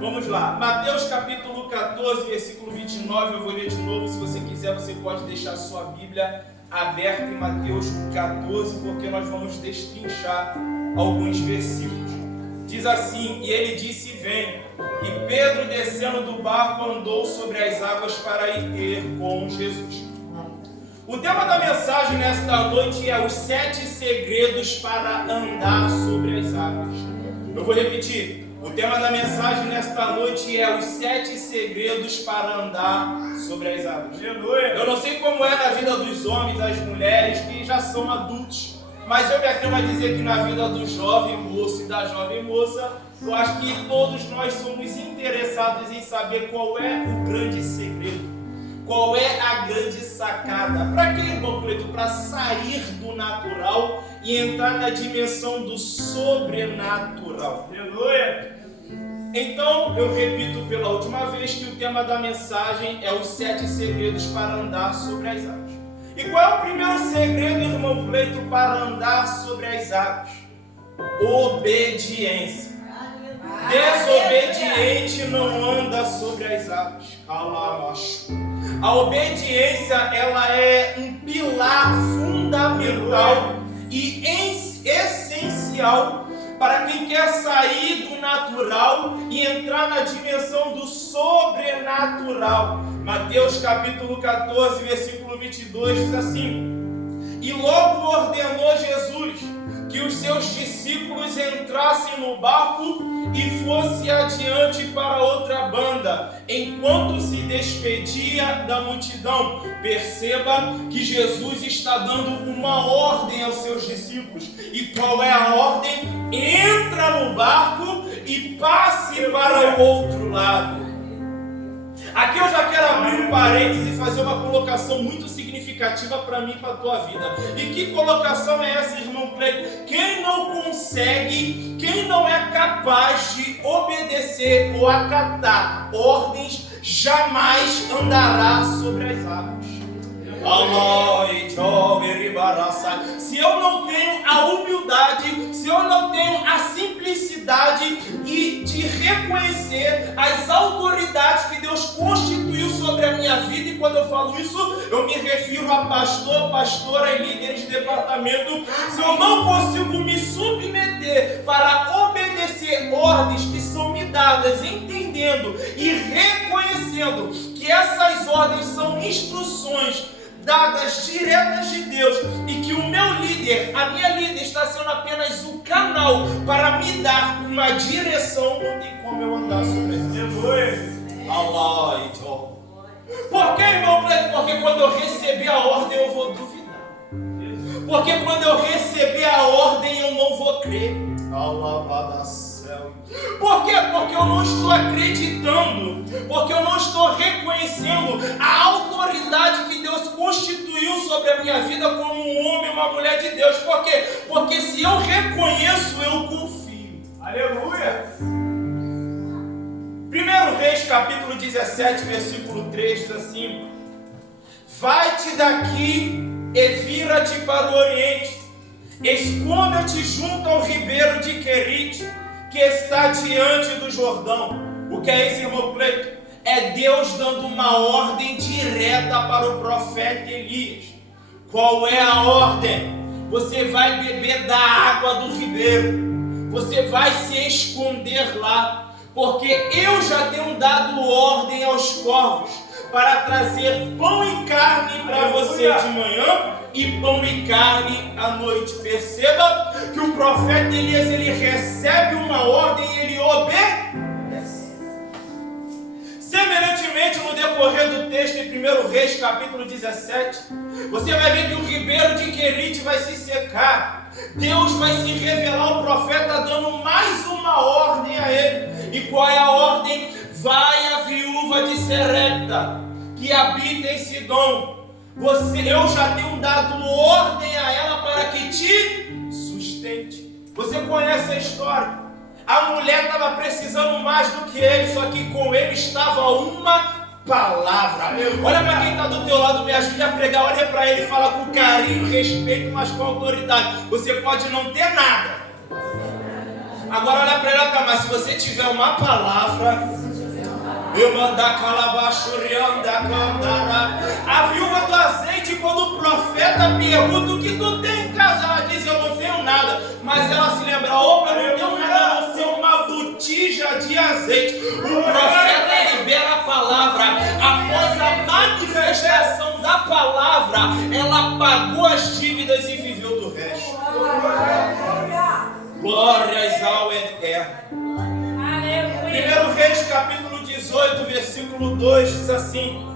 Vamos lá, Mateus capítulo 14, versículo 29, eu vou ler de novo. Se você quiser, você pode deixar a sua Bíblia aberta em Mateus 14, porque nós vamos destrinchar alguns versículos. Diz assim: e ele disse: vem. E Pedro, descendo do barco, andou sobre as águas para ir ter com Jesus. O tema da mensagem nesta noite é os 7 segredos para andar sobre as águas. Eu vou repetir. O tema da mensagem nesta noite é os 7 segredos para andar sobre as águas. Eu não sei como é na vida dos homens, das mulheres que já são adultos, mas eu me atrevo a dizer que na vida do jovem moço e da jovem moça, eu acho que todos nós somos interessados em saber qual é o grande segredo. Qual é a grande sacada? Para quê, irmão Cleito? Para sair do natural e entrar na dimensão do sobrenatural. Aleluia! Então, eu repito pela última vez que o tema da mensagem é os 7 segredos para andar sobre as águas. E qual é o primeiro segredo, irmão Cleito, para andar sobre as águas? Obediência. Desobediente não anda sobre as águas. A obediência, ela é um pilar fundamental e essencial para quem quer sair do natural e entrar na dimensão do sobrenatural. Mateus capítulo 14, versículo 22 diz assim: e logo ordenou Jesus que os seus discípulos entrassem no barco e fosse adiante para outra banda, enquanto se despedia da multidão. Perceba que Jesus está dando uma ordem aos seus discípulos. E qual é a ordem? Entra no barco e passe para o outro lado. Aqui eu já quero abrir um parênteses e fazer uma colocação muito significativa para mim e para a tua vida. E que colocação é essa, irmão Cleito? Quem não consegue, quem não é capaz de obedecer ou acatar ordens, jamais andará sobre as águas. Se eu não tenho a humildade, se eu não tenho a simplicidade e de reconhecer as autoridades que Deus constituiu sobre a minha vida, e quando eu falo isso, eu me refiro a pastor, pastora e líderes de departamento. Se eu não consigo me submeter para obedecer ordens que são me dadas, entendendo e reconhecendo que essas ordens são instruções dadas diretas de Deus, e que o meu líder, a minha líder, está sendo apenas o canal para me dar uma direção, não tem como eu andar sobre isso. Por que, irmão? Porque quando eu receber a ordem eu vou duvidar. Porque quando eu receber a ordem eu não vou crer. Por quê? Porque eu não estou acreditando, porque eu não estou reconhecendo a autoridade que Deus constituiu sobre a minha vida como um homem e uma mulher de Deus. Por quê? Porque se eu reconheço, eu confio. Aleluia! 1 Reis capítulo 17, versículo 3 diz assim: vai-te daqui e vira-te para o oriente, esconda-te junto ao ribeiro de Querite, que está diante do Jordão. O que é isso, irmão Cleito? É Deus dando uma ordem direta para o profeta Elias. Qual é a ordem? Você vai beber da água do ribeiro, você vai se esconder lá, porque eu já tenho dado ordem aos corvos para trazer pão e carne para você de manhã e pão e carne à noite. Perceba que o profeta Elias, ele recebe uma ordem e ele obedece. Semelhantemente, no decorrer do texto em 1 Reis capítulo 17, você vai ver que o ribeiro de Querite vai se secar. Deus vai se revelar ao profeta dando mais uma ordem a ele. E qual é a ordem? Vai a viúva de Serepta, que habita em Sidom. Eu já tenho dado ordem a ela para que te sustente. Você conhece a história? A mulher estava precisando mais do que ele, só que com ele estava uma palavra. Olha para quem está do teu lado, me ajude a pregar. Olha para ele e fala com carinho, respeito, mas com autoridade. Você pode não ter nada, Agora olha para ela, tá, mas se você tiver uma palavra, eu mandar calabachurianda candara. A viúva do azeite, quando o profeta pergunta o que tu tem em casa, ela diz, eu não tenho nada. Mas ela se lembra, opa, eu não tenho nada a não ser uma botija de azeite. O profeta libera a palavra. Após a manifestação da palavra, ela pagou as dívidas e viveu do resto. Glórias ao Eterno. 1 Reis capítulo 18, versículo 2 diz assim: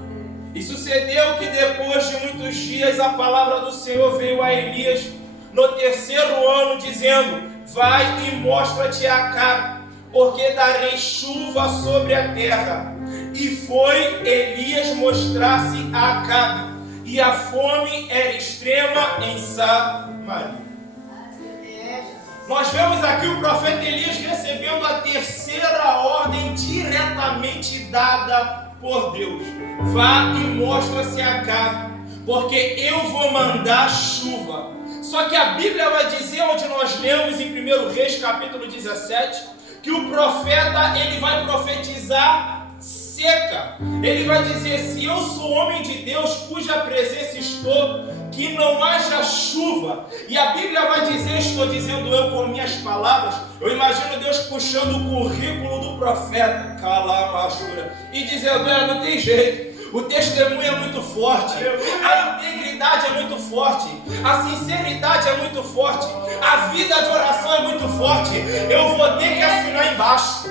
E sucedeu que depois de muitos dias a palavra do Senhor veio a Elias no terceiro ano, dizendo: Vai e mostra-te a Acabe, porque darei chuva sobre a terra. E foi Elias mostrar-se a Acabe, e a fome era extrema em Samaria. Nós vemos aqui o profeta Elias recebendo a terceira ordem diretamente dada por Deus. Vá e mostra-se a Acabe, porque eu vou mandar chuva. Só que a Bíblia vai dizer, onde nós lemos em 1 Reis capítulo 17, que o profeta ele vai profetizar seca. Ele vai dizer, se eu sou homem de Deus, cuja presença estou, que não haja chuva. E a Bíblia vai dizer, estou dizendo eu com minhas palavras, eu imagino Deus puxando o currículo do profeta, calabachura, e dizendo, não tem jeito. O testemunho é muito forte, a integridade é muito forte, a sinceridade é muito forte, a vida de oração é muito forte. Eu vou ter que assinar embaixo.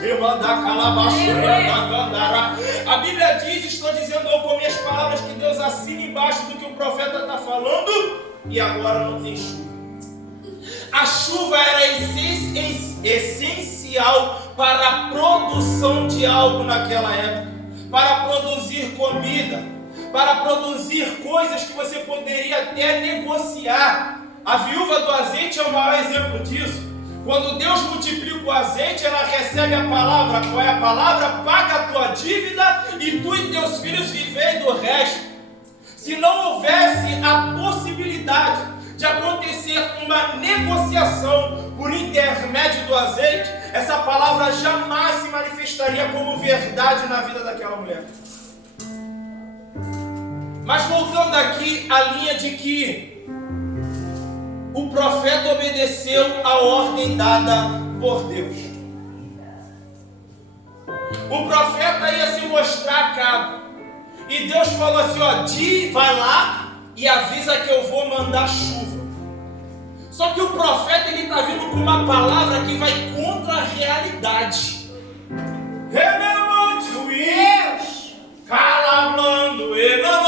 A Bíblia diz, estou dizendo eu com minhas palavras, que Deus assina embaixo do que o profeta está falando, e agora não tem chuva. A chuva era essencial para a produção de algo naquela época. Para produzir comida, para produzir coisas que você poderia até negociar. A viúva do azeite é o maior exemplo disso. Quando Deus multiplica o azeite, ela recebe a palavra. Qual é a palavra? Paga a tua dívida e tu e teus filhos vivei do resto. Se não houvesse a possibilidade de acontecer uma negociação por intermédio do azeite, essa palavra jamais se manifestaria como verdade na vida daquela mulher. Mas voltando aqui à linha de que o profeta obedeceu a ordem dada por Deus. O profeta ia se mostrar a Acabe. E Deus falou assim, vai lá e avisa que eu vou mandar chuva. Só que o profeta ele está vindo com uma palavra que vai contra a realidade.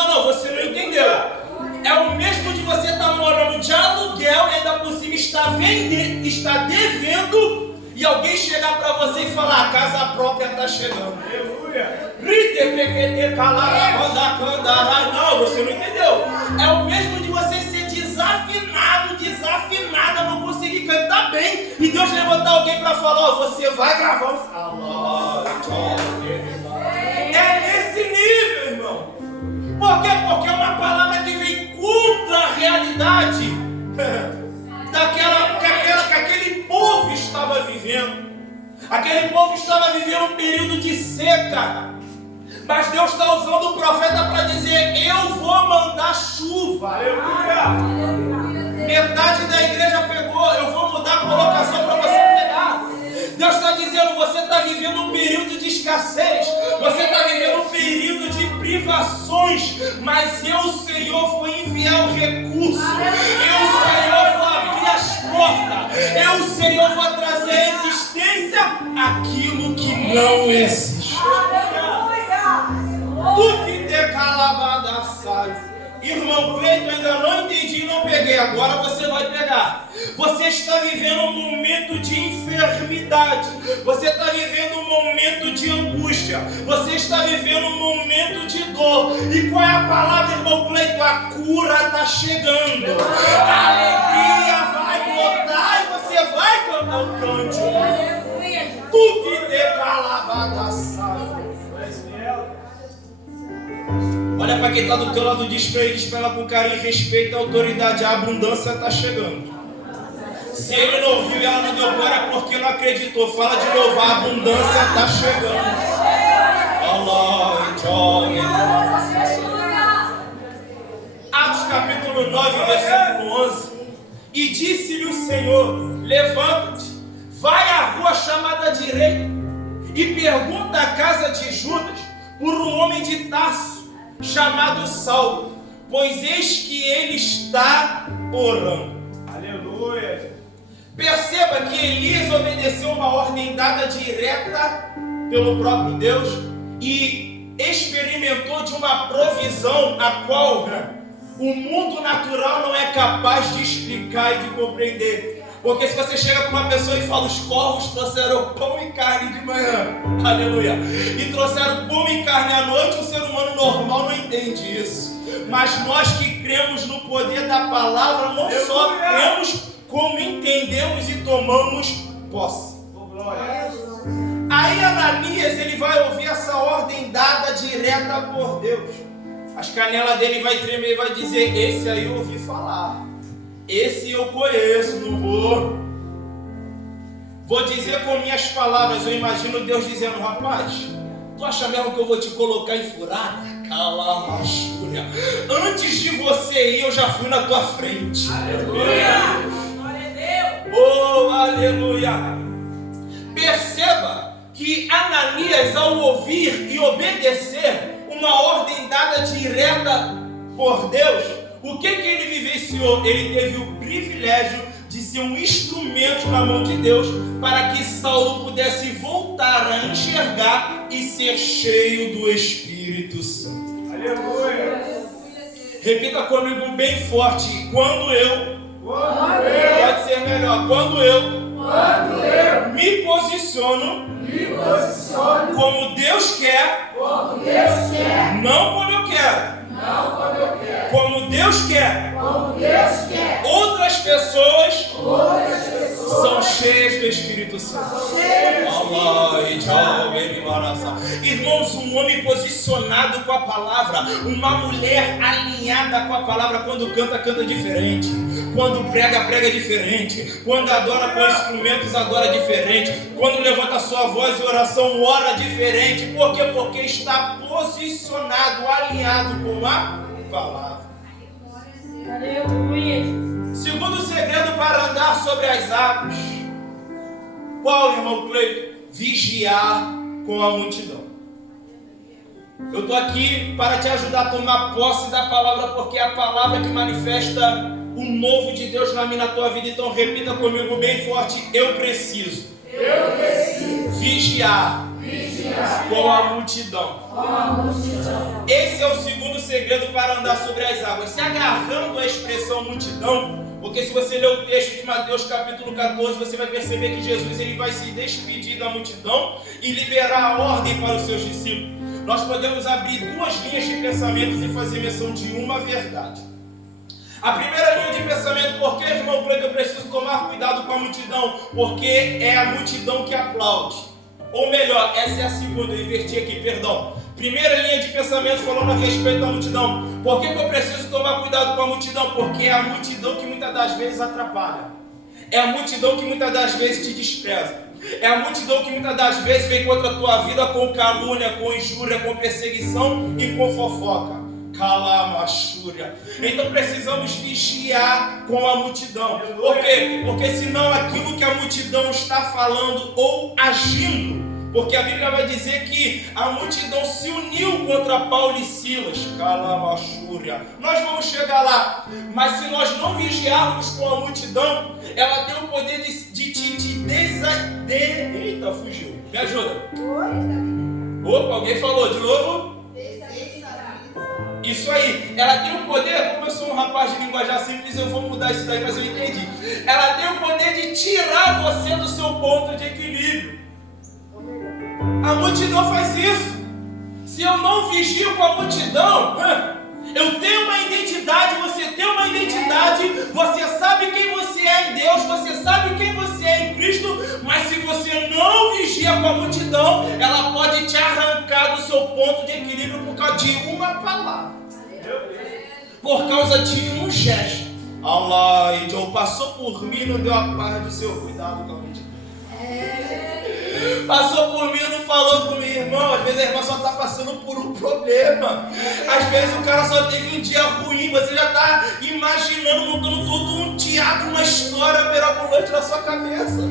Não, você não entendeu. É o mesmo de você estar morando de aluguel e ainda por cima está devendo, e alguém chegar para você e falar, a casa própria está chegando. Não, você não entendeu. É o mesmo de você ser desafinada, não conseguir cantar bem, e Deus levantar alguém para falar, você vai gravar um salão. É nesse nível, irmão. Por quê? Porque é uma palavra que vem contra a realidade que aquele povo estava vivendo. Aquele povo estava vivendo um período de seca. Mas Deus está usando o profeta para dizer, eu vou mandar chuva. Metade da igreja pegou, eu vou mudar a colocação para você pegar. Deus está dizendo, você está vivendo um período de escassez, você está vivendo um período de privações, mas eu, Senhor, vou enviar o recurso, eu, Senhor, vou abrir as portas, eu, Senhor, vou trazer à existência aquilo que não existe. Tu que te calabada sai. Irmão Cleito, ainda não entendi, não peguei. Agora você vai pegar. Você está vivendo um momento de enfermidade. Você está vivendo um momento de angústia. Você está vivendo um momento de dor. E qual é a palavra, irmão Cleito? A cura está chegando. A alegria vai brotar e você vai cantar o cântico. Tu que te calabada sai. Olha para quem está do teu lado, diz para ela com carinho e respeito, a autoridade, a abundância está chegando. Se ele não ouviu e ela não deu glória, é porque não acreditou. Fala de novo, a abundância está chegando. Atos capítulo 9, versículo 11. E disse-lhe o Senhor: levanta-te, vai à rua chamada direita e pergunta à casa de Judas por um homem de Tarso chamado Saulo, pois eis que ele está orando. Aleluia. Perceba que Elias obedeceu uma ordem dada direta pelo próprio Deus e experimentou de uma provisão a qual o mundo natural não é capaz de explicar e de compreender. Porque se você chega para uma pessoa e fala: os corvos trouxeram pão e carne de manhã, aleluia, e trouxeram pão e carne à noite, o ser humano normal não entende isso. Mas nós que cremos no poder da palavra, não só cremos, como entendemos e tomamos posse. Aí Ananias, ele vai ouvir essa ordem dada direta por Deus. As canelas dele vai tremer e vai dizer: esse aí eu ouvi falar, esse eu conheço, não vou dizer com minhas palavras. Eu imagino Deus dizendo: rapaz, tu acha mesmo que eu vou te colocar em furada? Cala a machúria. Antes de você ir, eu já fui na tua frente. Aleluia. Oh, aleluia. Perceba que Ananias, ao ouvir e obedecer uma ordem dada direta por Deus, o que ele vivenciou? Ele teve o privilégio de ser um instrumento na mão de Deus para que Saulo pudesse voltar a enxergar e ser cheio do Espírito Santo. Aleluia. Repita comigo bem forte: quando eu pode ser melhor, quando eu me posiciono como Deus quer, não como eu quero. Como Deus quer. Outras pessoas são cheias do Espírito Santo. Irmãos, um homem posicionado com a palavra, uma mulher alinhada com a palavra, quando canta, canta diferente. Quando prega, prega diferente. Quando adora com instrumentos, adora diferente. Quando levanta sua voz em oração, ora diferente. Por quê? Porque está posicionado, alinhado com a palavra. Aleluia. Segundo segredo para andar sobre as águas. Qual, irmão Cleiton? Vigiar com a multidão. Eu estou aqui para te ajudar a tomar posse da palavra, porque é a palavra que manifesta o novo de Deus na minha, na tua vida. Então repita comigo bem forte: eu preciso vigiar com a multidão. Esse é o segundo segredo para andar sobre as águas. Se agarrando a expressão multidão, porque se você ler o texto de Mateus capítulo 14, você vai perceber que Jesus ele vai se despedir da multidão e liberar a ordem para os seus discípulos. Nós podemos abrir duas linhas de pensamentos e fazer menção de uma verdade. A primeira linha de pensamento: por que, irmão, que eu preciso tomar cuidado com a multidão? Porque é a multidão que aplaude. Ou melhor, essa é a segunda, eu inverti aqui, perdão. Primeira linha de pensamento falando a respeito da multidão. Por que eu preciso tomar cuidado com a multidão? Porque é a multidão que muitas das vezes atrapalha. É a multidão que muitas das vezes te despreza. É a multidão que muitas das vezes vem contra a tua vida com calúnia, com injúria, com perseguição e com fofoca. Calamachúria. Então precisamos vigiar com a multidão. Por quê? Porque senão aquilo que a multidão está falando ou agindo, porque a Bíblia vai dizer que a multidão se uniu contra Paulo e Silas. Calamachúria. Nós vamos chegar lá. Mas se nós não vigiarmos com a multidão, ela tem o poder de te Eita, fugiu. Me ajuda. Opa, alguém falou de novo? Isso aí, ela tem o poder, como eu sou um rapaz de linguajar simples, eu vou mudar isso daí, mas eu entendi. Ela tem o poder de tirar você do seu ponto de equilíbrio. A multidão faz isso. Se eu não vigio com a multidão, eu tenho uma identidade, você tem uma identidade, você sabe quem você é em Deus, você sabe quem você é em Cristo, mas se você não vigia com a multidão, ela pode te arrancar do seu ponto de equilíbrio por causa de uma palavra, por causa de um gesto. Allah, então passou por mim, não deu a paz do seu cuidado com a multidão. Passou por mim, não falou com meu irmão. Às vezes a irmã só está passando por um problema. Às vezes o cara só teve um dia ruim. Você já está imaginando, montando todo um teatro, uma história mirabolante na sua cabeça.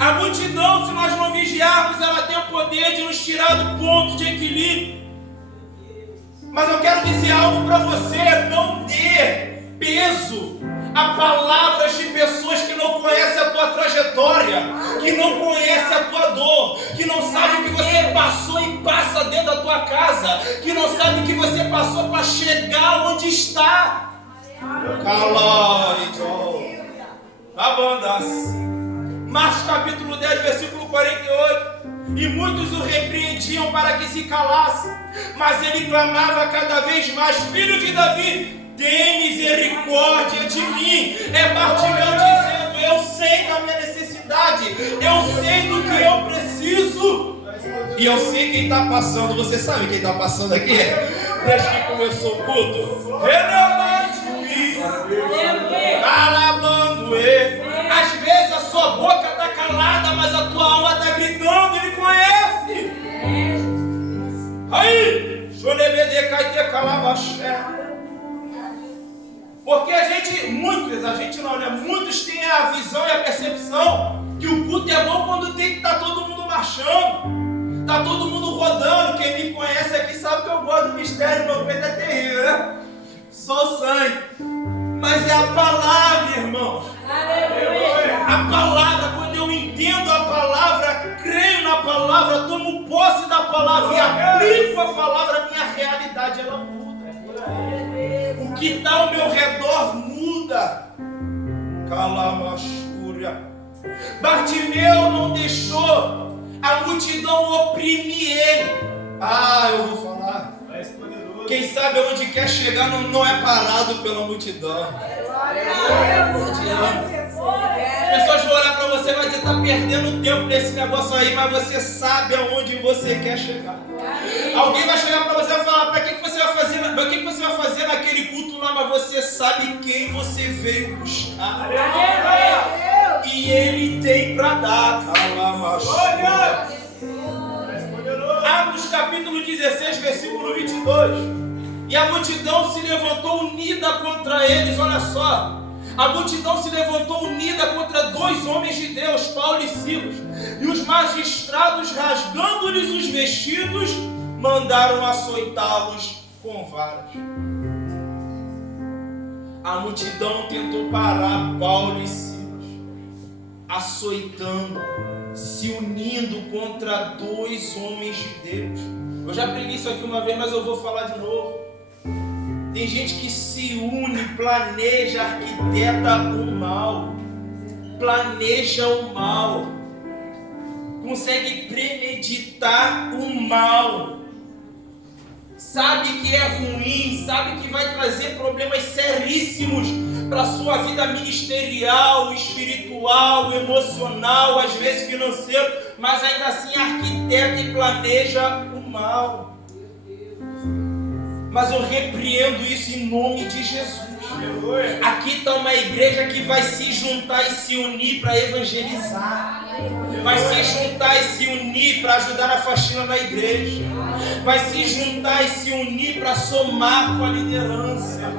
A multidão, se nós não vigiarmos, ela tem o poder de nos tirar do ponto de equilíbrio. Mas eu quero dizer algo para você: não dê peso a palavras de pessoas que não conhecem a tua trajetória, que não conhecem a tua dor, que não sabem o que você passou e passa dentro da tua casa, que não sabem o que você passou para chegar onde está. Marcos capítulo 10, versículo 48. E muitos o repreendiam para que se calasse, mas ele clamava cada vez mais: Filho de Davi, tem misericórdia de mim. É Bartimeu dizendo: eu sei da minha necessidade, eu sei do que eu preciso, e eu sei quem está passando. Você sabe quem está passando aqui? Desde que começou o culto, às vezes a sua boca está calada, mas a tua alma está gritando. Ele conhece. Aí, porque muitos têm a visão e a percepção que o culto é bom quando está todo mundo marchando, está todo mundo rodando. Quem me conhece aqui sabe que eu gosto do mistério, meu peito é terrível, né? Só sangue. Mas é a palavra, irmãos. A palavra, quando eu entendo a palavra, creio na palavra, tomo posse da palavra e aplico a palavra, a minha realidade ela muda. O que está ao meu redor muda. Calamachúria. Bartimeu não deixou a multidão oprimir ele. Eu vou falar. Quem sabe onde quer chegar não é parado pela multidão. As pessoas vão olhar para você e vai dizer: está perdendo tempo nesse negócio aí, mas você sabe aonde você quer chegar. Alguém vai chegar para você e vai falar: para que você vai fazer? Para que você vai fazer naquele culto lá? Mas você sabe quem você veio buscar. E ele tem para dar. Atos capítulo 16, versículo 22. E a multidão se levantou unida contra eles. Olha só. A multidão se levantou unida contra dois homens de Deus, Paulo e Silas. E os magistrados, rasgando-lhes os vestidos, mandaram açoitá-los com varas. A multidão tentou parar Paulo e Silas, açoitando, se unindo contra dois homens de Deus. Eu já preguei isso aqui uma vez, mas eu vou falar de novo. Tem gente que se une, planeja, arquiteta o mal, planeja o mal, consegue premeditar o mal, sabe que é ruim, sabe que vai trazer problemas seríssimos para a sua vida ministerial, espiritual, emocional, às vezes financeiro, mas ainda assim arquiteta e planeja o mal. Mas eu repreendo isso em nome de Jesus. Aqui está uma igreja que vai se juntar e se unir para evangelizar. Vai se juntar e se unir para ajudar na faxina da igreja. Vai se juntar e se unir para somar com a liderança.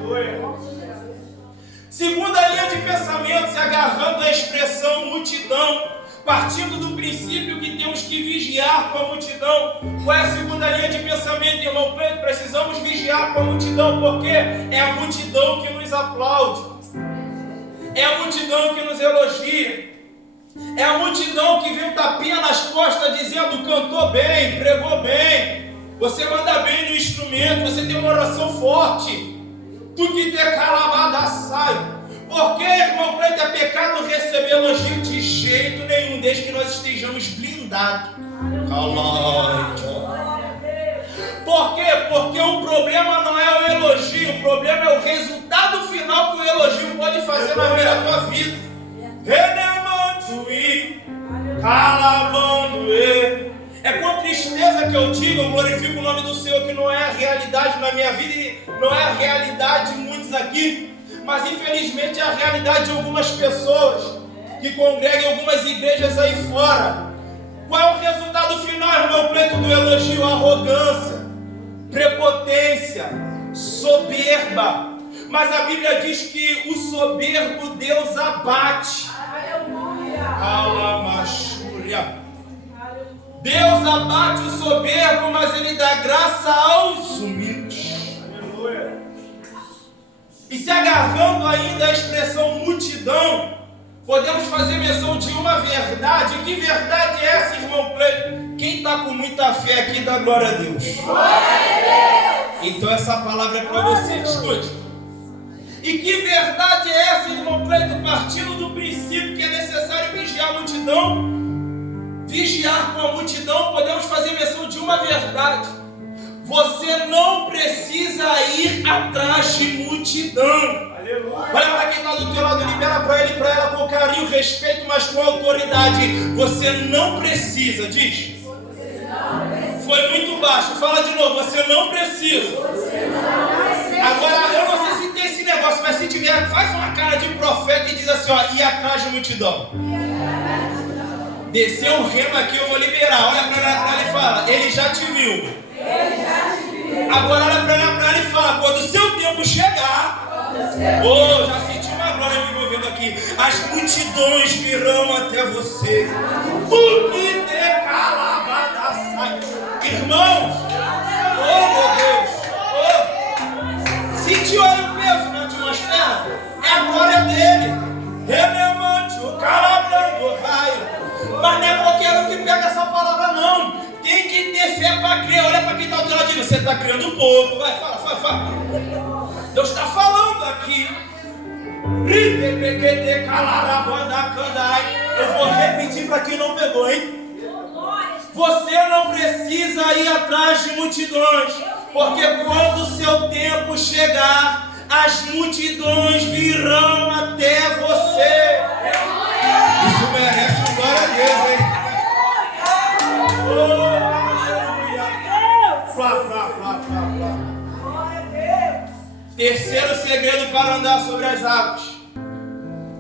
Segunda linha de pensamento, se agarrando à expressão multidão, partindo do princípio que temos que vigiar com a multidão. Qual é a segunda linha de pensamento, irmão Pedro? Precisamos vigiar com a multidão, porque é a multidão que nos aplaude, é a multidão que nos elogia, é a multidão que vem um tapinha nas costas dizendo: cantou bem, pregou bem, você manda bem no instrumento, você tem uma oração forte, tu que te calabada sai. Porque, irmão Preto, é pecado receber elogio? De jeito nenhum, desde que nós estejamos blindados. Por quê? Porque o problema não é o elogio, o problema é o resultado final que o elogio pode fazer na vida da tua vida. É com tristeza certeza que eu digo, eu glorifico o nome do Senhor, que não é a realidade na minha vida e não é a realidade de muitos aqui, mas infelizmente é a realidade de algumas pessoas que congregam em algumas igrejas aí fora. Qual é o resultado final, irmão Cleito, do elogio? Arrogância, prepotência, soberba. Mas a Bíblia diz que o soberbo Deus abate. Alamachúria. Deus abate o soberbo, mas Ele dá graça aos humildes. Aleluia. E se agarrando ainda a expressão multidão, podemos fazer menção de uma verdade. Que verdade é essa, irmão Cleito? Quem está com muita fé aqui dá glória a Deus. Então essa palavra é para você, escute. E que verdade é essa, irmão Cleito? Partindo do princípio que é necessário vigiar a multidão, vigiar com a multidão, podemos fazer menção de uma verdade. Você não precisa ir atrás de multidão. Aleluia. Olha para quem está do teu lado, libera para ele e para ela com carinho, respeito, mas com autoridade. Você não precisa, diz. Foi muito baixo, fala de novo, você não precisa. Agora, eu não sei se tem esse negócio, mas se tiver, faz uma cara de profeta e diz assim, ó, ir atrás de multidão. Desceu um remo aqui, eu vou liberar. Olha para ela e fala, ele já te viu. Agora olha para ela e fala, quando o seu tempo chegar, já senti uma glória me envolvendo aqui. As multidões virão até você. Porque te calabadaçai. Irmãos, meu Deus, sentiu aí o peso na atmosfera? É a glória dele. Rememante, o calabrando, o raio. Mas não é qualquer um que pega essa palavra, não. Tem que ter fé para crer. Olha para quem está ao teu lado e diz, você está crendo um pouco. Vai, fala. Deus está falando aqui. Eu vou repetir para quem não pegou, hein? Você não precisa ir atrás de multidões, porque quando o seu tempo chegar, as multidões virão até você. Isso merece um glória a Deus, hein? Terceiro segredo para andar sobre as águas.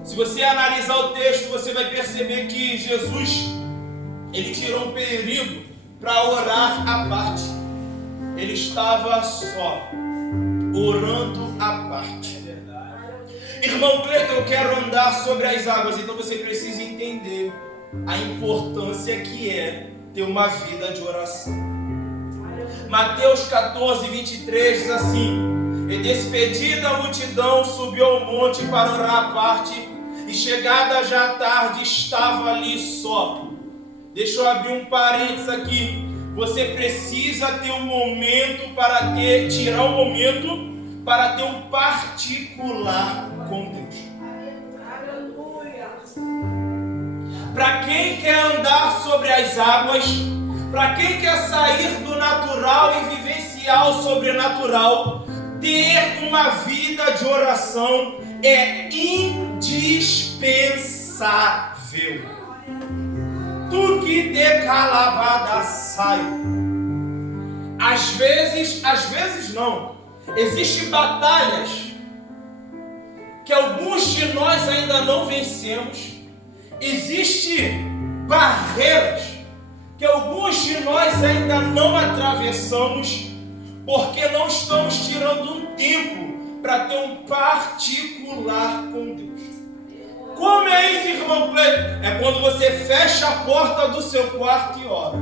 Se você analisar o texto, você vai perceber que Jesus, ele tirou um período para orar à parte. Ele estava só, orando à parte. Irmão Cleiton, eu quero andar sobre as águas, então você precisa entender a importância que é ter uma vida de oração. Mateus 14, 23 diz assim: e despedida a multidão, subiu ao monte para orar à parte, e chegada já a tarde, estava ali só. Deixa eu abrir um parênteses aqui. Você precisa ter um momento para tirar um momento para ter um particular com Deus. Para quem quer andar sobre as águas, para quem quer sair do natural e vivenciar o sobrenatural, ter uma vida de oração é indispensável. Tu que te calabadaçai. Às vezes não. Existem batalhas que alguns de nós ainda não vencemos. Existem barreiras que alguns de nós ainda não atravessamos, porque não estamos tirando um tempo para ter um particular com Deus. Como é isso, irmão Cleiton? É quando você fecha a porta do seu quarto e ora.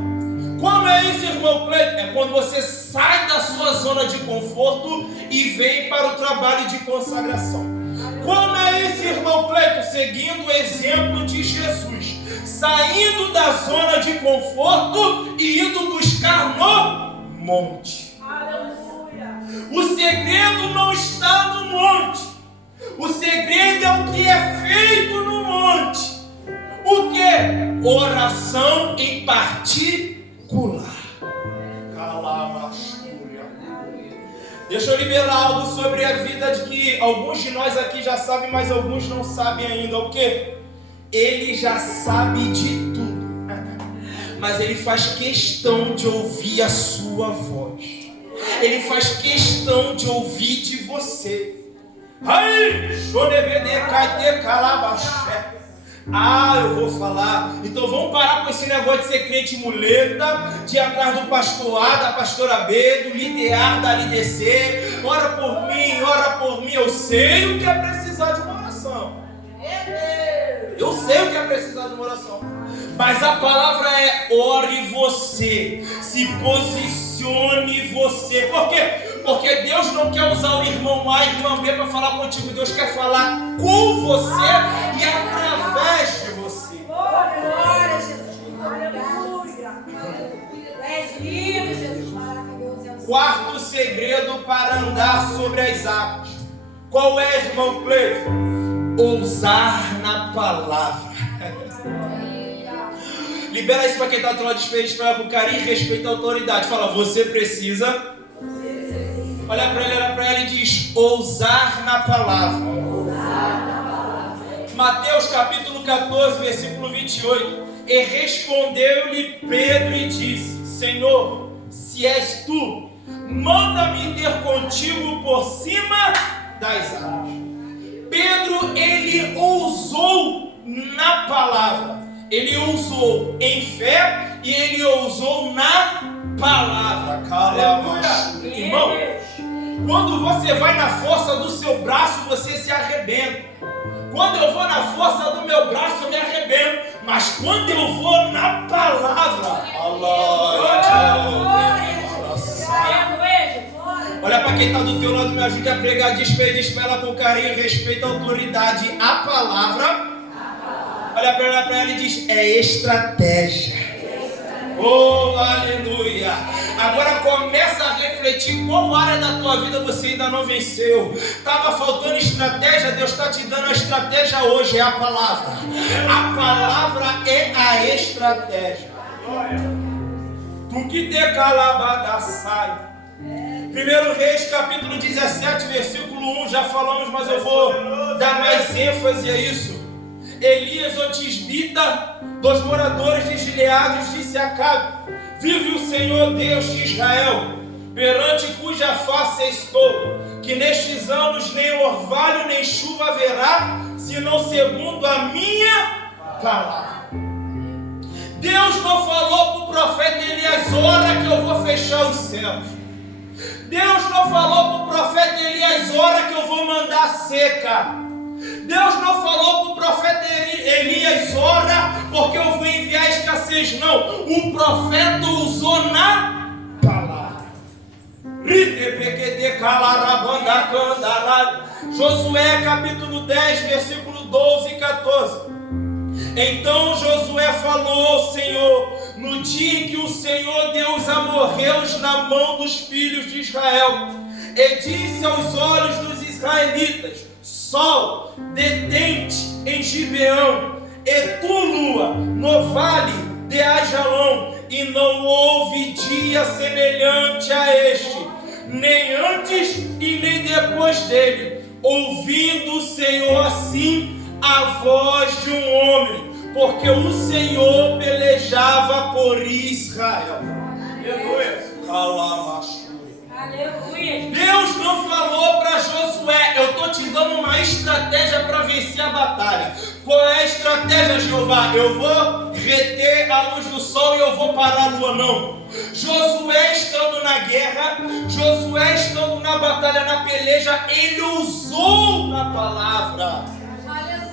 Como é isso, irmão Cleiton? É quando você sai da sua zona de conforto e vem para o trabalho de consagração. Como é isso, irmão Cleiton? Seguindo o exemplo de Jesus, saindo da zona de conforto e indo buscar no monte. Aleluia. O segredo não está no monte. O segredo é o que é feito no monte. O que? Oração em particular. Deixa eu liberar algo sobre a vida de que alguns de nós aqui já sabem, mas alguns não sabem ainda. O que? Ele já sabe de tudo. mas Ele faz questão de ouvir a sua voz. Ele faz questão de ouvir de você. Eu vou falar. Então vamos parar com esse negócio de ser crente muleta, de ir atrás do pastor A, da pastora B, do líder A, da líder C. Ora por mim. Eu sei o que é precisar de uma oração. Eu sei o que é precisar de uma oração. Mas a palavra é: ore você, se posicione você. Por quê? Porque Deus não quer usar o irmão A e a irmã B para falar contigo. Deus quer falar com você e através de você. Glória a Jesus. Aleluia. És livre, Jesus. Maravilhoso. Quarto segredo para andar sobre as águas. Qual é, irmão Cleiton? Ousar na palavra. Libera isso para quem está do lado de frente, para com carinho e respeito à autoridade. Fala: você precisa. Olha para ela e diz: ousar na palavra. Mateus capítulo 14, versículo 28. E respondeu-lhe Pedro e disse: Senhor, se és tu, manda-me ter contigo por cima das águas. Pedro, ele ousou na palavra. Ele ousou em fé e ele ousou na palavra. Irmão, quando você vai na força do seu braço, você se arrebenta. Quando eu vou na força do meu braço, eu me arrebento. Mas quando eu vou na palavra, olha para quem está do teu lado, me ajude a pregar, diz para ela com carinho, respeito, autoridade. A palavra, olha para ela e diz: é estratégia. Oh, aleluia. Agora começa a refletir qual área da tua vida você ainda não venceu. Estava faltando estratégia, Deus está te dando a estratégia hoje, é a palavra. A palavra é a estratégia. Tu que te calabadaçai. 1 Reis capítulo 17, versículo 1, já falamos, mas eu vou dar mais ênfase a isso. Elias, o tisbita dos moradores de Gileade, disse a Acabe: vive o Senhor Deus de Israel, perante cuja face estou, que nestes anos nem orvalho nem chuva haverá, senão segundo a minha palavra. Deus não falou para o profeta Elias: ora que eu vou fechar os céus. Deus não falou para o profeta Elias: ora que eu vou mandar seca. Deus não falou para o profeta Elias: ora porque eu vou enviar escassez. Não, o profeta usou na palavra. Josué capítulo 10, versículo 12 e 14. Então Josué falou ao Senhor no dia em que o Senhor deu os amorreus na mão dos filhos de Israel, e disse aos olhos dos israelitas: sol, detente em Gibeão, e tu, lua, no vale de Ajalon, e não houve dia semelhante a este, nem antes e nem depois dele, ouvindo o Senhor assim a voz de um homem, porque o Senhor pelejava por Israel. Aleluia. Deus não falou para Josué: eu estou te dando uma estratégia para vencer a batalha. Qual é a estratégia, Jeová? Eu vou reter a luz do sol e eu vou parar a lua. Não. Josué estando na guerra, Josué estando na batalha, na peleja, ele usou na palavra. Aleluia.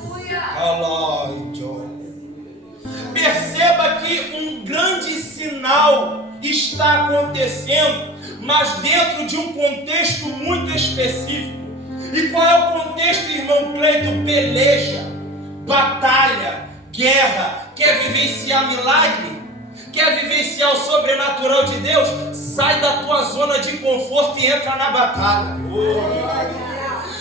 Perceba que um grande sinal está acontecendo, mas dentro de um contexto muito específico. E qual é o contexto, irmão Cleiton? Peleja, batalha, guerra. Quer vivenciar milagre? Quer vivenciar o sobrenatural de Deus? Sai da tua zona de conforto e entra na batalha.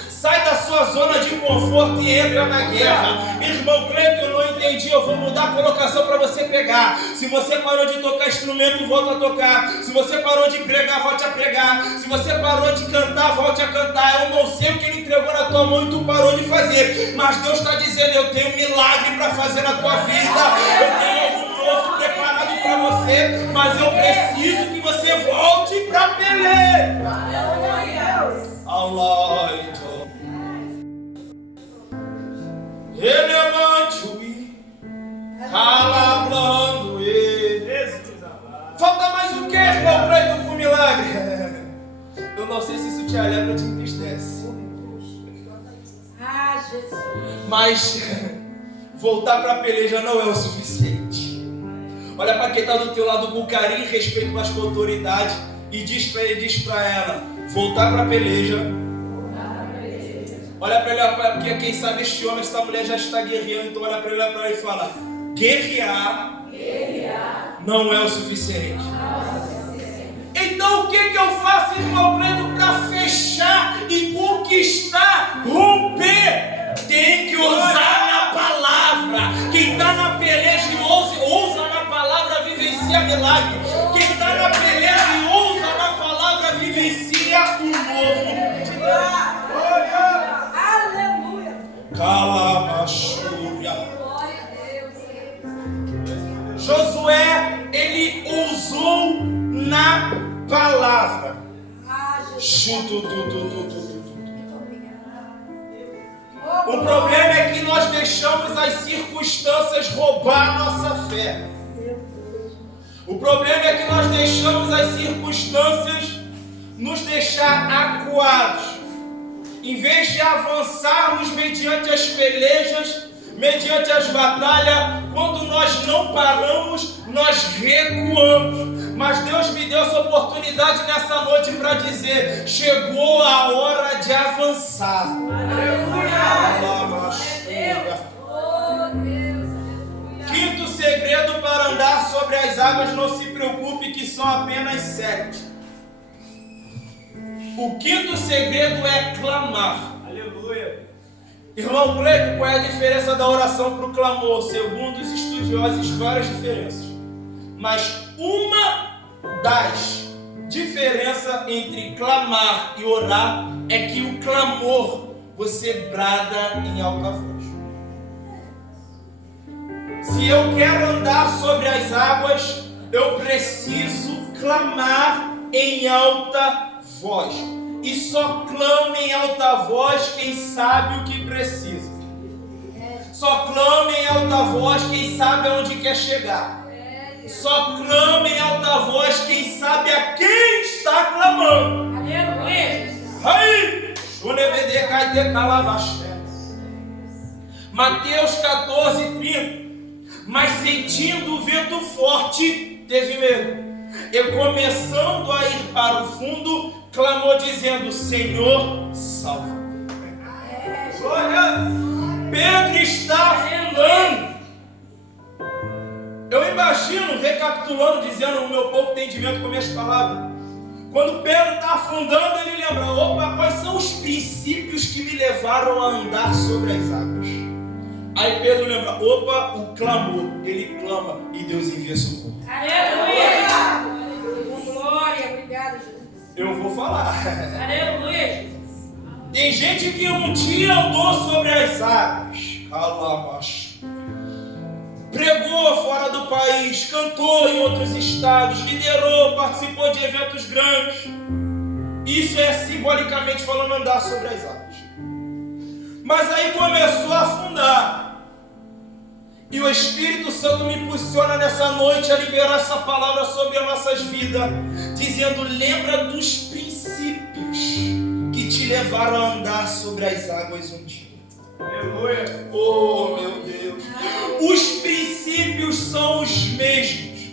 Sai da sua zona de conforto e entra na guerra. Irmão Cleiton, eu não entendi. Eu vou mudar a colocação para você pegar. Se você parou de tocar instrumento, volta a tocar. Se você parou de pregar, volte a pregar. Se você parou de cantar, volte a cantar. Eu não sei o que Ele entregou na tua mão e tu parou de fazer, mas Deus está dizendo: eu tenho um milagre para fazer na tua vida. Eu tenho algo novo preparado para você, mas eu preciso que você volte para a peleja. Allah, calabrando ele. Falta mais o que, irmão, para ir com milagre? Eu não sei se isso te alegra ou te entristece. Mas voltar para a peleja não é o suficiente. Olha para quem está do teu lado com carinho e respeito com as autoridades e diz para ele, diz para ela, voltar para a peleja. Olha para ele, porque quem sabe este homem, esta mulher já está guerreando, então olha para ele e fala, guerrear não é o suficiente. Então o que eu faço, irmão Breno, para fechar e conquistar, romper? Tem que usar na palavra. Quem está na peleja e ousa na palavra, vivencia milagre. Quem está na peleja e ousa na palavra, vivencia o novo de Deus. Aleluia. Calabachúria. Josué, ele ousou na palavra. O problema é que nós deixamos as circunstâncias roubar a nossa fé. O problema é que nós deixamos as circunstâncias nos deixar acuados. Em vez de avançarmos mediante as pelejas, mediante as batalhas, quando nós não paramos, nós recuamos. Mas Deus me deu essa oportunidade nessa noite para dizer, chegou a hora de avançar. Quinto segredo para andar sobre as águas, não se preocupe que são apenas 7. O quinto segredo é clamar. Aleluia. Irmão Cleiton, qual é a diferença da oração para o clamor? Segundo os estudiosos, várias diferenças. Mas uma das diferenças entre clamar e orar é que o clamor você brada em alta voz. Se eu quero andar sobre as águas, eu preciso clamar em alta voz. E só clama em alta voz quem sabe o que precisa. Só clama em alta voz quem sabe aonde quer chegar. Só clama em alta voz quem sabe a quem está clamando. Aí, Mateus 14:30. Mas sentindo o vento forte, teve medo. E começando a ir para o fundo, clamou dizendo, Senhor, salva. Pedro está afundando. Eu imagino, recapitulando, dizendo o meu pouco entendimento com minhas palavras. Quando Pedro está afundando, ele lembra, opa, quais são os princípios que me levaram a andar sobre as águas? Aí Pedro lembra, opa, o clamor, ele clama e Deus envia socorro. Aleluia! Glória, obrigado, Jesus. Eu vou falar. Aleluia! Tem gente que um dia andou sobre as águas, calabash, pregou fora do país, cantou em outros estados, liderou, participou de eventos grandes. Isso é simbolicamente falando andar sobre as águas. Mas aí começou a afundar. E o Espírito Santo me impulsiona nessa noite a liberar essa palavra sobre as nossas vidas, dizendo, lembra dos princípios que te levaram a andar sobre as águas um dia. Aleluia. Oh, meu Deus. Os princípios são os mesmos.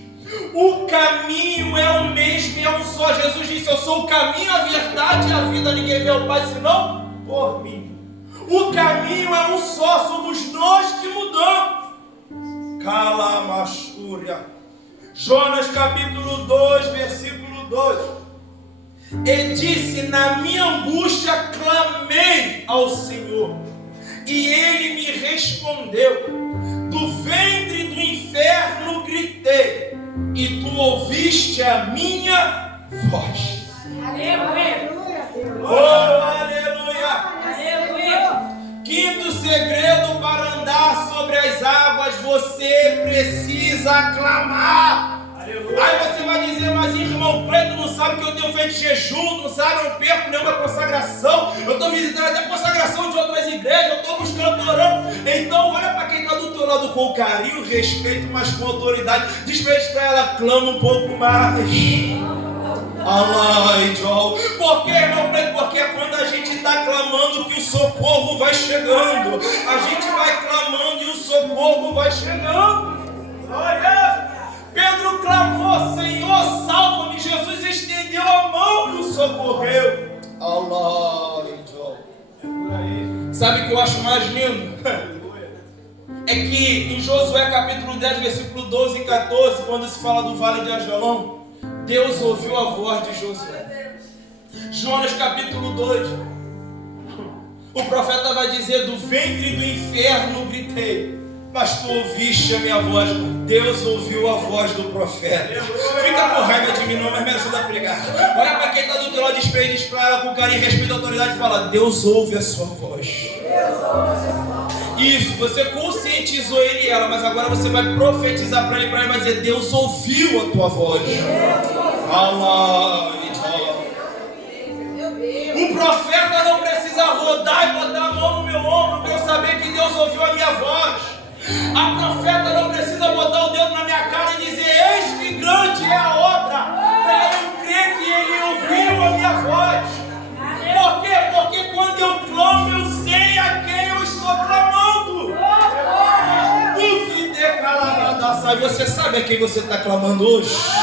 O caminho é o mesmo e é um só. Jesus disse, eu sou o caminho, a verdade e a vida. Ninguém vê o Pai senão por mim. O caminho é um só, somos nós que mudamos. Calamachúria. Jonas capítulo 2, versículo 2. E disse, na minha angústia clamei ao Senhor, e Ele me respondeu. Do ventre do inferno gritei, e Tu ouviste a minha voz. Aleluia! Oh, aleluia! Aleluia! Quinto segredo para andar sobre as águas, você precisa clamar. Aleluia! Aí você vai dizer, mas irmão preto, não sabe que eu tenho feito jejum, não sabe, eu não perco nenhuma consagração, eu estou visitando até consagração de outras igrejas, eu estou buscando, estou orando. Então olha para quem está do teu lado com carinho, respeito, mas com autoridade. Diz para ela, clama um pouco mais. Alai, Joel. Por que, irmão preto? Porque é quando a gente está clamando que o socorro vai chegando. A gente vai clamando e o socorro vai chegando. Olha! Pedro clamou, Senhor, salva-me. Jesus estendeu a mão e o socorreu. Alai, Joel. Sabe o que eu acho mais lindo? É que em Josué capítulo 10, versículo 12 e 14, quando se fala do vale de Ajalon, Deus ouviu a voz de Josué. Jonas capítulo 2, o profeta vai dizer, do ventre do inferno gritei, mas tu ouviste a minha voz. Deus ouviu a voz do profeta. Fica com raiva de mim não, mas me ajuda a pregar. Olha para quem está do teu lado, diz para ela com carinho, respeito e autoridade e fala, Deus ouve a sua voz. Isso, você conscientizou ele e ela, mas agora você vai profetizar para ele vai dizer, Deus ouviu a tua voz. O profeta não precisa rodar e botar a mão no meu ombro para eu saber que Deus ouviu a minha voz. A profeta não precisa botar o dedo na minha cara e dizer, eis que grande é a obra, para eu crer que ele ouviu a minha voz. Por quê? Porque quando eu clamo, eu sei a quem eu estou clamando. E você sabe a quem você está clamando hoje? Estou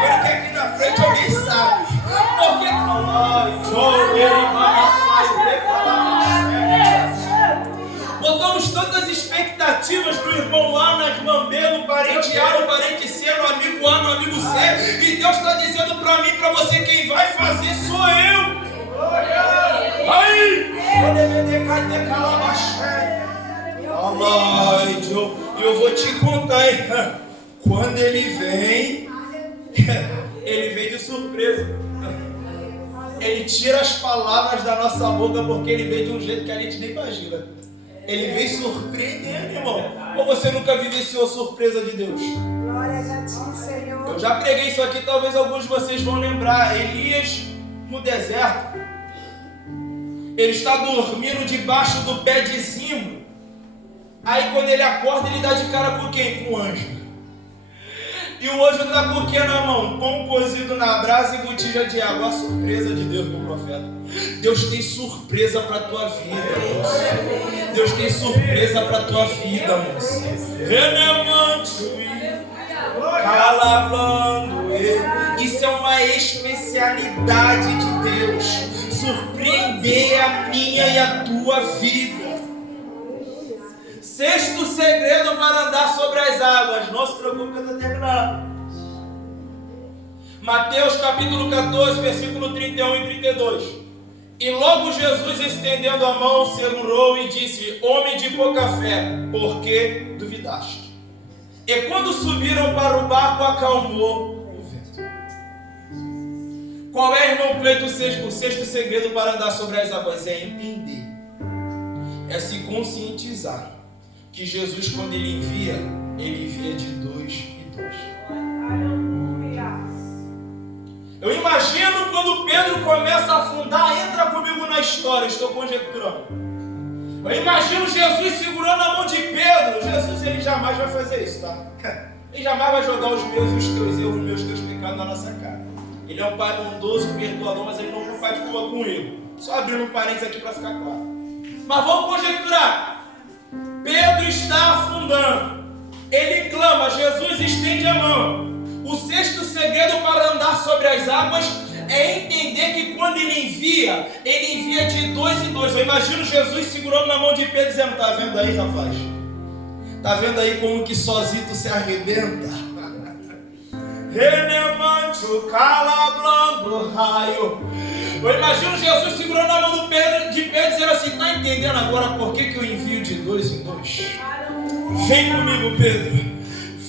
vendo que aqui na frente alguém sabe. Porque botamos tantas expectativas no irmão A, na irmã B, no parente A, no parente C, no amigo A, no amigo C. E Deus está dizendo para mim e para você, quem vai fazer sou eu. Aí! E eu vou te contar, hein? Quando ele vem de surpresa. Ele tira as palavras da nossa boca porque ele vem de um jeito que a gente nem imagina. Ele vem surpreendendo, irmão. Ou você nunca vivenciou surpresa de Deus? Glórias a ti, Senhor. Eu já preguei isso aqui, talvez alguns de vocês vão lembrar. Elias no deserto. Ele está dormindo debaixo do pé de zimbro. Aí quando ele acorda, ele dá de cara com quem? Com o anjo. E o anjo está com o que na mão? Pão cozido na brasa e botija de água. A surpresa de Deus com o profeta. Deus tem surpresa para a tua vida, moço. Deus tem surpresa para a tua vida, moço. Isso é uma especialidade de Deus. Surpreender a minha e a tua vida. Sexto segredo para andar sobre as águas. Não se preocupe que eu estou terminando. Mateus capítulo 14, versículo 31 e 32. E logo Jesus, estendendo a mão, segurou e disse, homem de pouca fé, por que duvidaste? E quando subiram para o barco, acalmou o vento. Qual é, irmão Cleito, o sexto segredo para andar sobre as águas? É entender. É se conscientizar que Jesus, quando ele envia de 2 em 2. Eu imagino quando Pedro começa a afundar, entra comigo na história, estou conjecturando. Eu imagino Jesus segurando a mão de Pedro. Jesus, ele jamais vai fazer isso, tá? Ele jamais vai jogar os meus e os teus erros, os meus teus pecados na nossa cara. Ele é um pai bondoso, perdoador, mas ele não compactua com erro. Só abrindo um parênteses aqui para ficar claro. Mas vamos conjecturar. Pedro está afundando. Ele clama, Jesus estende a mão. O sexto segredo para andar sobre as águas é entender que quando ele envia de 2 em 2. Eu imagino Jesus segurando na mão de Pedro dizendo, tá vendo aí, rapaz? Tá vendo aí como que sozinho tu se arrebenta? Renemancho, calabrando raio. Eu imagino Jesus segurando na mão de Pedro dizendo assim, tá entendendo agora por que eu envio de 2 em 2? Vem comigo, Pedro.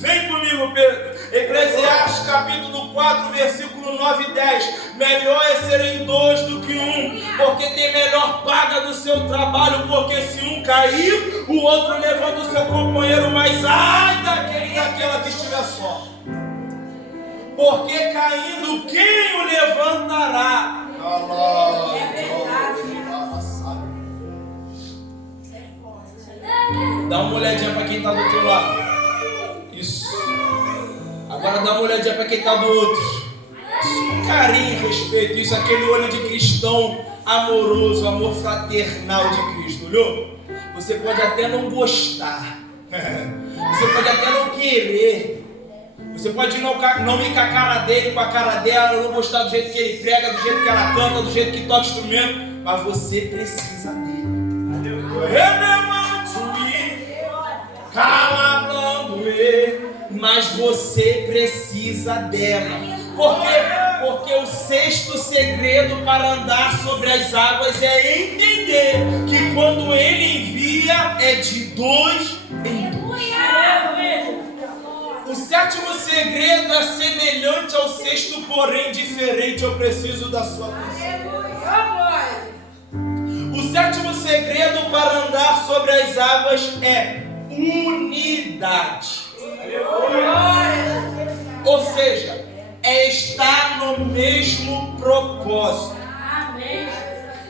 Vem comigo, Pedro. Eclesiastes capítulo 4, versículo 9 e 10. Melhor é serem 2 do que 1, porque tem melhor paga do seu trabalho, porque se um cair, o outro levanta o seu companheiro, mas ai daquele e daquela que estiver só. Porque caindo, quem o levantará? Dá uma olhadinha para quem está do teu lado. Isso. Agora dá uma olhadinha para quem está do outro. Isso, com carinho e respeito. Isso, aquele olho de cristão amoroso, amor fraternal de Cristo. Olhou? Você pode até não gostar. Você pode até não querer. Você pode não ir com a cara dele, com a cara dela, não gostar do jeito que ele prega, do jeito que ela canta, do jeito que toca instrumento. Mas você precisa dele. Mas você precisa dela. Por quê? Porque o sexto segredo para andar sobre as águas é entender que quando ele envia é de 2 em 2. O sétimo segredo é semelhante ao sexto, porém diferente. Eu preciso da sua atenção. O sétimo segredo para andar sobre as águas é unidade. Ou seja, é estar no mesmo propósito.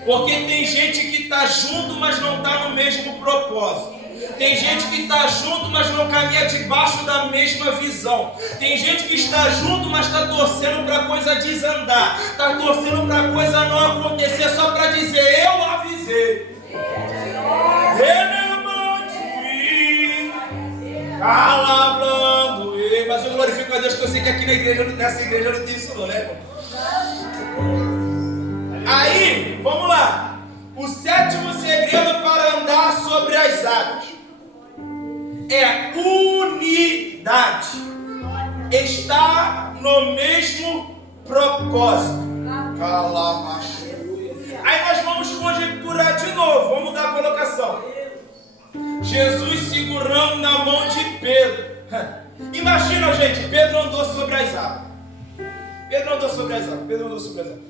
Porque tem gente que está junto, mas não está no mesmo propósito. Tem gente que está junto, mas não caminha debaixo da mesma visão. Tem gente que está junto, mas está torcendo para a coisa desandar. Está torcendo para a coisa não acontecer só para dizer, eu avisei. Calabrando. Mas eu glorifico a Deus que eu sei que aqui nessa igreja não tem isso não, né, irmão? Aí, vamos lá. O sétimo segredo para andar sobre as águas é unidade. Estar no mesmo propósito. Aí nós vamos conjecturar de novo. Vamos mudar a colocação. Jesus segurando na mão de Pedro. Imagina, gente, Pedro andou sobre as águas.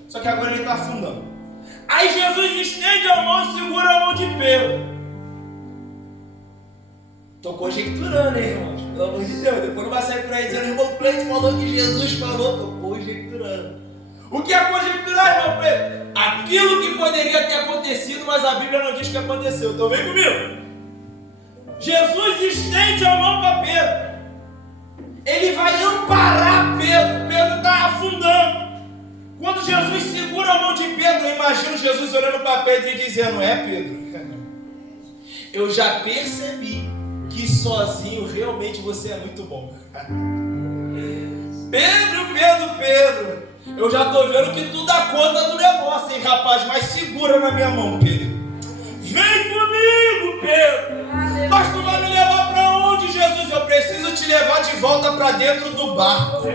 Só que agora ele está afundando. Aí Jesus estende a mão e segura a mão de Pedro. Estou conjecturando, hein, irmãos? Pelo amor de Deus. Depois não vai sair por aí dizendo, irmão Cleito falou que Jesus falou. Estou conjecturando. O que é conjecturar, irmão Cleito? Aquilo que poderia ter acontecido, mas a Bíblia não diz que aconteceu. Então vem comigo. Jesus estende a mão para Pedro. Ele vai amparar Pedro. Pedro está afundando. Quando Jesus segura a mão de Pedro, eu imagino Jesus olhando para Pedro e dizendo, Pedro, eu já percebi que sozinho realmente você é muito bom. Pedro, eu já estou vendo que tu dá conta do negócio, hein, rapaz, mas segura na minha mão, Pedro. Vem comigo, Pedro. Mas tu vai me levar para onde, Jesus? Eu preciso te levar de volta para dentro do barco.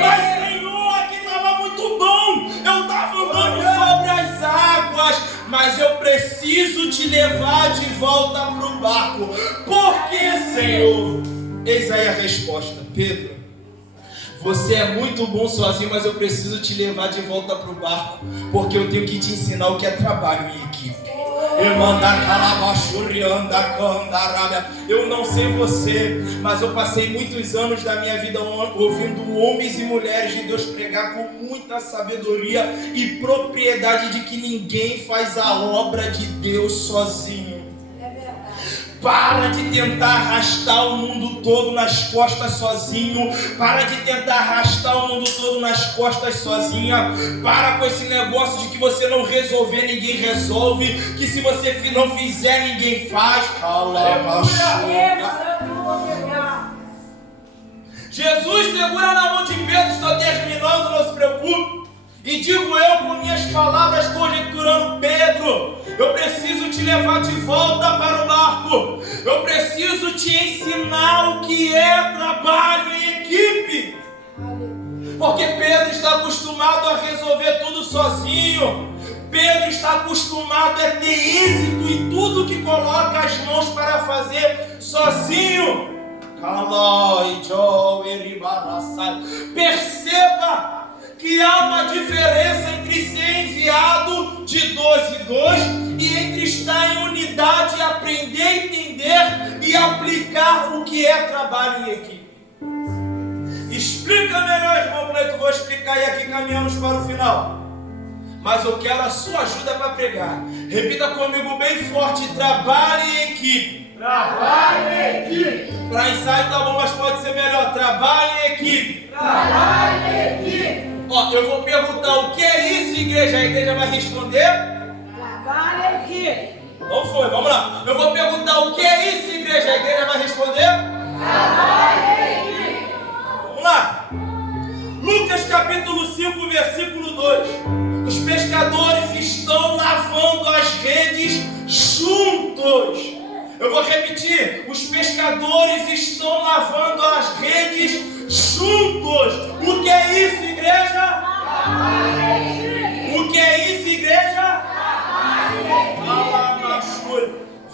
Mas, Senhor, aqui estava muito bom. Eu estava andando sobre as águas, mas eu preciso te levar de volta para o barco. Por que, Senhor? Eis aí a resposta. Pedro, você é muito bom sozinho, mas eu preciso te levar de volta para o barco, porque eu tenho que te ensinar o que é trabalho em equipe. Eu não sei você, mas eu passei muitos anos da minha vida ouvindo homens e mulheres de Deus pregar com muita sabedoria e propriedade de que ninguém faz a obra de Deus sozinho. Para de tentar arrastar o mundo todo nas costas sozinho. Para de tentar arrastar o mundo todo nas costas sozinha. Para com esse negócio de que você não resolver, ninguém resolve. Que se você não fizer, ninguém faz. Jesus segura na mão de Pedro, estou terminando, não se preocupe. E digo eu com minhas palavras, conjecturando, Pedro, eu preciso te levar de volta para o barco. Eu preciso te ensinar o que é trabalho em equipe. Porque Pedro está acostumado a resolver tudo sozinho. Pedro está acostumado a ter êxito em tudo que coloca as mãos para fazer sozinho. Perceba que há uma diferença entre ser enviado de 2 em 2 e entre estar em unidade, aprender, entender e aplicar o que é trabalho em equipe. Fica melhor, irmão Cleiton, vou explicar e aqui caminhamos para o final. Mas eu quero a sua ajuda para pregar. Repita comigo bem forte: trabalhe em equipe. Trabalhe em equipe. Para ensaio tá bom, mas pode ser melhor. Trabalhe em equipe. Trabalhe em equipe. Ó, eu vou perguntar o que é isso, igreja. A igreja vai responder. Trabalhe em equipe. Não foi, vamos lá. Eu vou perguntar o que é isso, igreja. A igreja vai responder. Trabalhe em equipe. Vamos lá. Lucas capítulo 5, versículo 2. Os pescadores estão lavando as redes juntos. Eu vou repetir. Os pescadores estão lavando as redes juntos. O que é isso, igreja? O que é isso, igreja?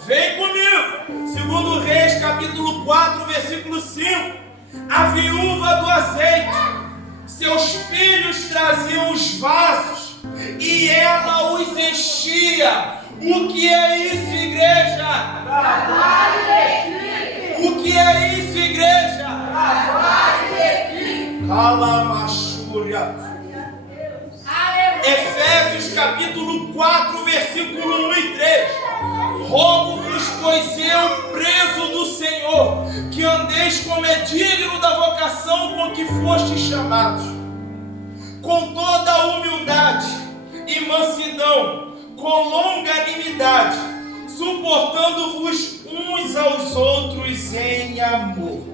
Vem comigo. Segundo Reis capítulo 4, versículo 5. A viúva do azeite, seus filhos traziam os vasos e ela os enchia. O que é isso, igreja? Trabalhe em equipe. O que é isso, igreja? Trabalhe em equipe. Calamachúria. Efésios capítulo 4, versículo 1 e 3. Rogo-vos, pois eu, preso do Senhor, que andeis como é digno da vocação com que fostes chamados, com toda a humildade e mansidão, com longanimidade, suportando-vos uns aos outros em amor.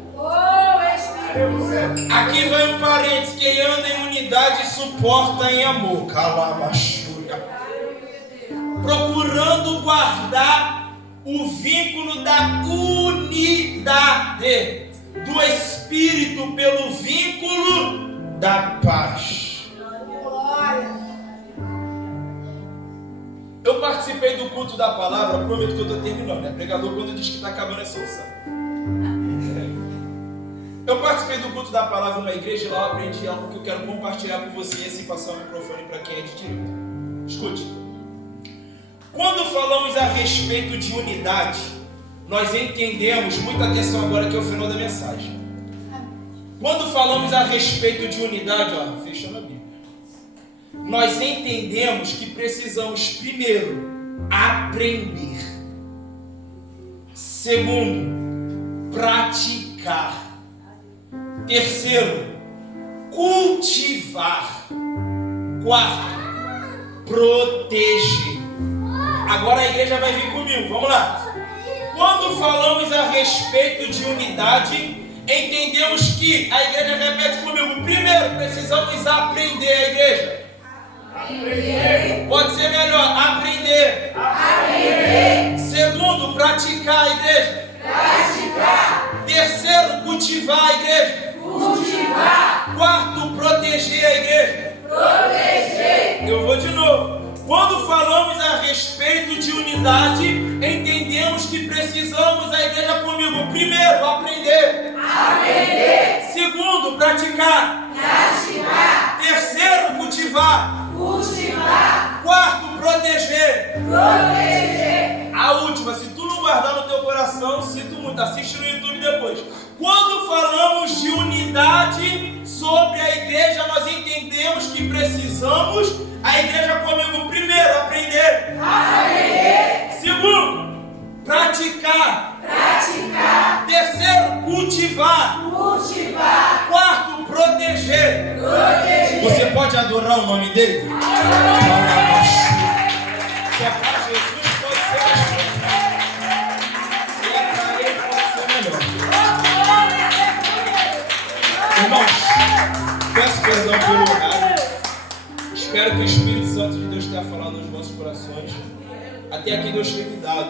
Aqui vai um parênteses: quem anda em unidade suporta em amor. Calamachúria. Procurando guardar o vínculo da unidade do Espírito pelo vínculo da paz. Eu participei do culto da palavra, prometo que eu estou terminando, né? Pregador, quando diz que está acabando, é solução. Eu participei do culto da palavra numa igreja e lá eu aprendi algo que eu quero compartilhar com você e assim passar o microfone para quem é de direito. Escute. Quando falamos a respeito de unidade, nós entendemos, muita atenção agora que é o final da mensagem. Quando falamos a respeito de unidade, ó, fechando a Bíblia, nós entendemos que precisamos primeiro aprender, segundo, praticar, terceiro, cultivar, quarto, proteger. Agora a igreja vai vir comigo, vamos lá. Quando falamos a respeito de unidade, entendemos que, a igreja repete comigo, primeiro precisamos aprender, a igreja. Aprender. Pode ser melhor, aprender. Aprender. Segundo, praticar, a igreja. Praticar. Terceiro, cultivar, a igreja. Cultivar. Quarto, proteger, a igreja. Proteger. Eu vou de novo. Quando falamos a respeito de unidade, entendemos que precisamos, a igreja comigo, primeiro, aprender. Aprender. Segundo, praticar. Praticar. Terceiro, cultivar. Cultivar. Quarto, proteger. Proteger. A última, se tu não guardar no teu coração, sinto muito, assiste no YouTube depois. Quando falamos de unidade sobre a igreja, nós entendemos que precisamos, a igreja comigo, primeiro, aprender. Aprender. Segundo, praticar. Praticar. Terceiro, cultivar. Cultivar. Quarto, proteger. Proteger. Você pode adorar o nome dele? Se é para Jesus, pode ser se é para ele, pode ser melhor. Irmãos, peço perdão pelo horário. Espero que o Espírito Santo de Deus tenha falado nos vossos corações. Até aqui Deus tem me dado.